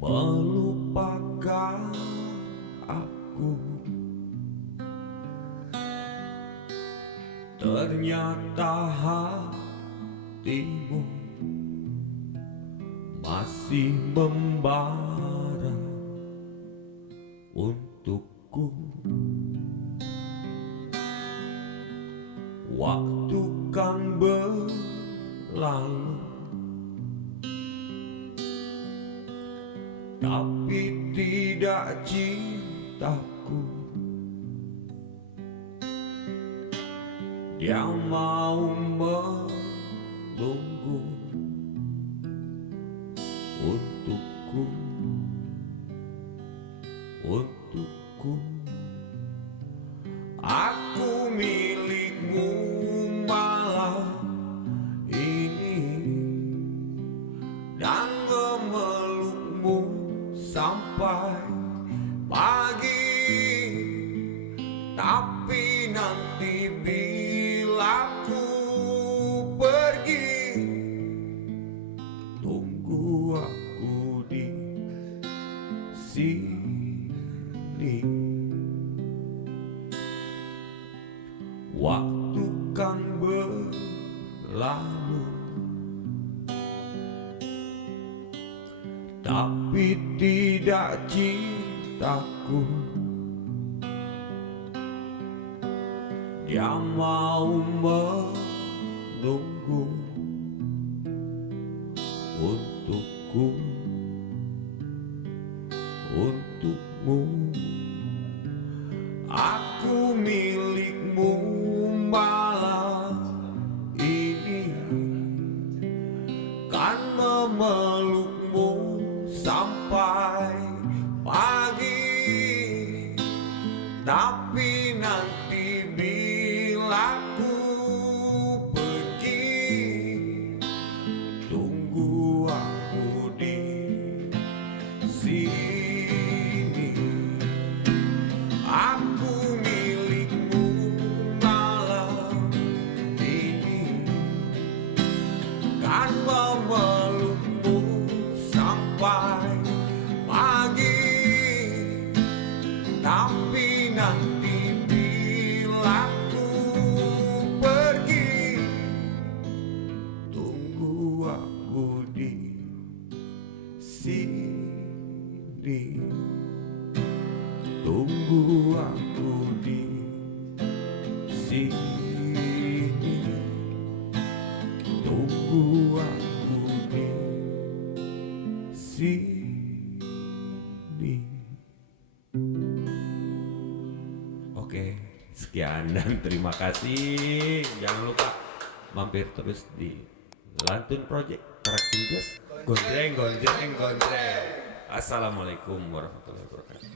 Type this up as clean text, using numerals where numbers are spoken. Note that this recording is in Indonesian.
melupakan aku. Ternyata hatimu masih membara untukku. Waktu kan berlalu, tapi tidak cintaku. Dia mau menunggu untukku, untukku. Aku milikmu malam ini dan memelukmu sampai pagi. Tapi nanti bila ku pergi, tunggu aku di sini. Waktu kan berlalu, tapi tidak cintaku. Dia mau menunggu untukku, untukmu. Aku milikmu malam ini, kan memelukmu sampai pagi. Tapi nanti bila ku pergi, tunggu aku di sini. Aku milikmu malam ini, kan memelukmu sampai pagi. Tapi nanti bila ku pergi, tunggu aku di sini. Tunggu aku di sini. Tunggu aku di sini. Oke, sekian dan terima kasih. Jangan lupa mampir terus di Lantun Project Tracking Jazz. Gondreng, gondreng, gondreng. Assalamualaikum warahmatullahi wabarakatuh.